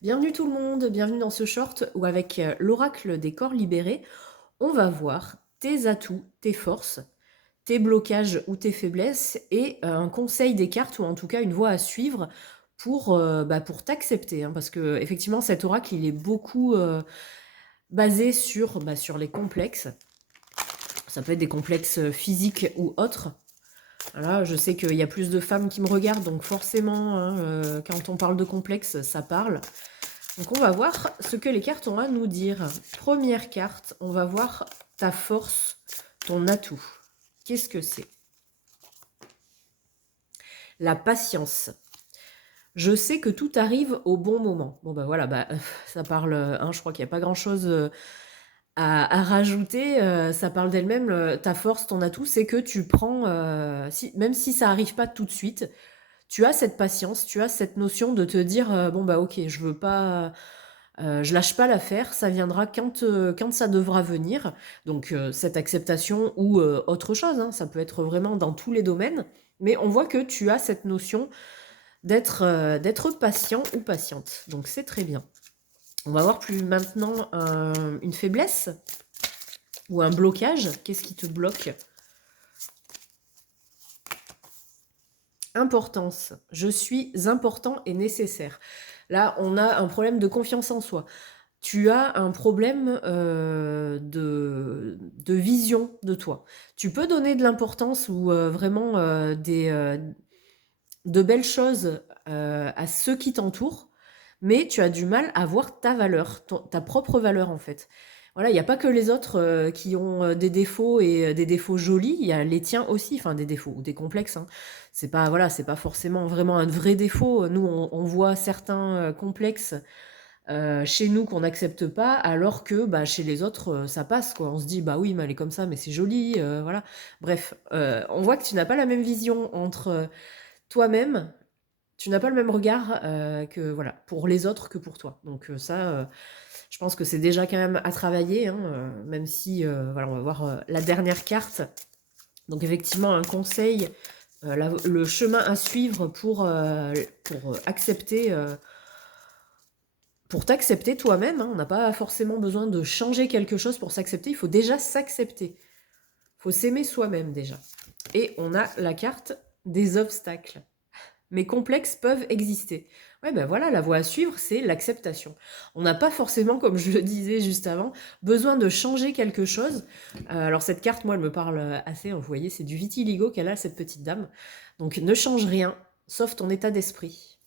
Bienvenue tout le monde, bienvenue dans ce short où avec l'oracle des corps libérés, on va voir tes atouts, tes forces, tes blocages ou tes faiblesses et un conseil des cartes ou en tout cas une voie à suivre pour t'accepter. Hein, parce que effectivement cet oracle il est beaucoup basé sur les complexes. Ça peut être des complexes physiques ou autres. Voilà, je sais qu'il y a plus de femmes qui me regardent, donc forcément, hein, quand on parle de complexe, ça parle. Donc on va voir ce que les cartes ont à nous dire. Première carte, on va voir ta force, ton atout. Qu'est-ce que c'est? La patience. Je sais que tout arrive au bon moment. Bon bah voilà, ça parle, hein, je crois qu'il n'y a pas grand-chose à rajouter. Ça parle d'elle-même. Ta force, ton atout, c'est que tu prends, même si ça arrive pas tout de suite, tu as cette patience, tu as cette notion de te dire, bon bah ok, je veux pas... je lâche pas l'affaire, ça viendra quand ça devra venir. Donc cette acceptation ou autre chose, hein, ça peut être vraiment dans tous les domaines. Mais on voit que tu as cette notion d'être patient ou patiente. Donc c'est très bien. On va voir plus maintenant une faiblesse ou un blocage. Qu'est-ce qui te bloque? Importance. Je suis important et nécessaire. Là, on a un problème de confiance en soi. Tu as un problème de vision de toi. Tu peux donner de l'importance ou vraiment de belles choses à ceux qui t'entourent, mais tu as du mal à voir ta valeur, ta propre valeur en fait. Voilà, il n'y a pas que les autres qui ont des défauts et des défauts jolis, il y a les tiens aussi, enfin des défauts ou des complexes. Hein. C'est pas voilà, c'est pas forcément vraiment un vrai défaut. Nous, on voit certains complexes chez nous qu'on n'accepte pas, alors que bah, chez les autres, ça passe, quoi. On se dit, bah oui, mais elle est comme ça, mais c'est joli, voilà. Bref, on voit que tu n'as pas la même vision entre toi-même, tu n'as pas le même regard que voilà, pour les autres que pour toi. Donc ça, je pense que c'est déjà quand même à travailler, hein, même si, voilà, on va voir la dernière carte. Donc effectivement, un conseil, le chemin à suivre pour accepter... pour t'accepter toi-même, hein, on n'a pas forcément besoin de changer quelque chose pour s'accepter, il faut déjà s'accepter. Il faut s'aimer soi-même déjà. Et on a la carte des obstacles. Mes complexes peuvent exister. Ouais, ben voilà, la voie à suivre, c'est l'acceptation. On n'a pas forcément, comme je le disais juste avant, besoin de changer quelque chose. Alors cette carte, moi, elle me parle assez, vous voyez, c'est du vitiligo qu'elle a, cette petite dame. Donc ne change rien, sauf ton état d'esprit.